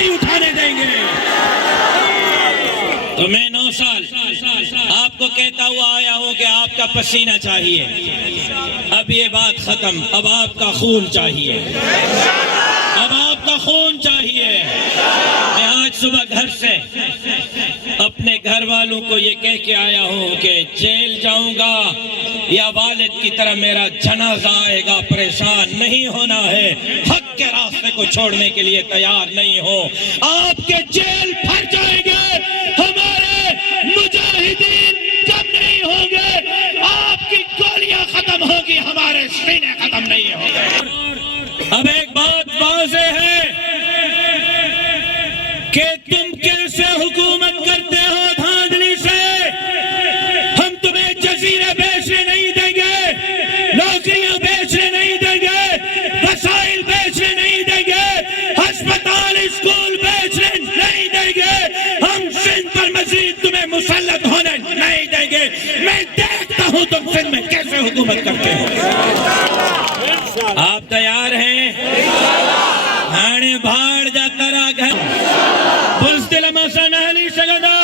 نہیں اٹھانے دیں گے۔ تو میں 9 سال آپ کو کہتا ہوا آیا ہوں کہ آپ کا پسینہ چاہیے، اب یہ بات ختم، اب آپ کا خون چاہیے، اب آپ کا خون چاہیے۔ میں آج صبح گھر سے اپنے گھر والوں کو یہ کہہ کے آیا ہوں کہ جیل جاؤں گا یا والد کی طرح میرا جنازہ آئے گا، پریشان نہیں ہونا ہے، حق کے راستے کو چھوڑنے کے لیے تیار نہیں ہو۔ آپ کے جیل بھر جائیں گے، ہمارے مجاہدین کم نہیں ہوں گے، آپ کی گولیاں ختم ہوگی، ہمارے سینے ختم نہیں ہوں گے۔ اب ایک بات واضح ہے کہ تم کیسے حکومت کرتے ہو دھاندلی سے، ہم تمہیں جزیرے بیچنے نہیں دیں گے، نوکریاں بیچنے نہیں دیں گے، وسائل بیچنے نہیں دیں گے، ہسپتال اسکول بیچنے نہیں دیں گے، ہم سندھ پر مزید تمہیں مسلط ہونے نہیں دیں گے۔ میں دیکھتا ہوں تم سندھ میں کیسے حکومت کرتے ہو۔ آپ تیار ہیں؟ ہانے بھاڑ جاتا رہا گھر بزدل مسا نہلی سگدا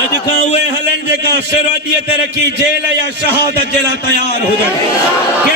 اج کھا ہوئے ہلن جے کا سر ودیت رکھی جیل یا شہادت جیلا تیار ہو جائے۔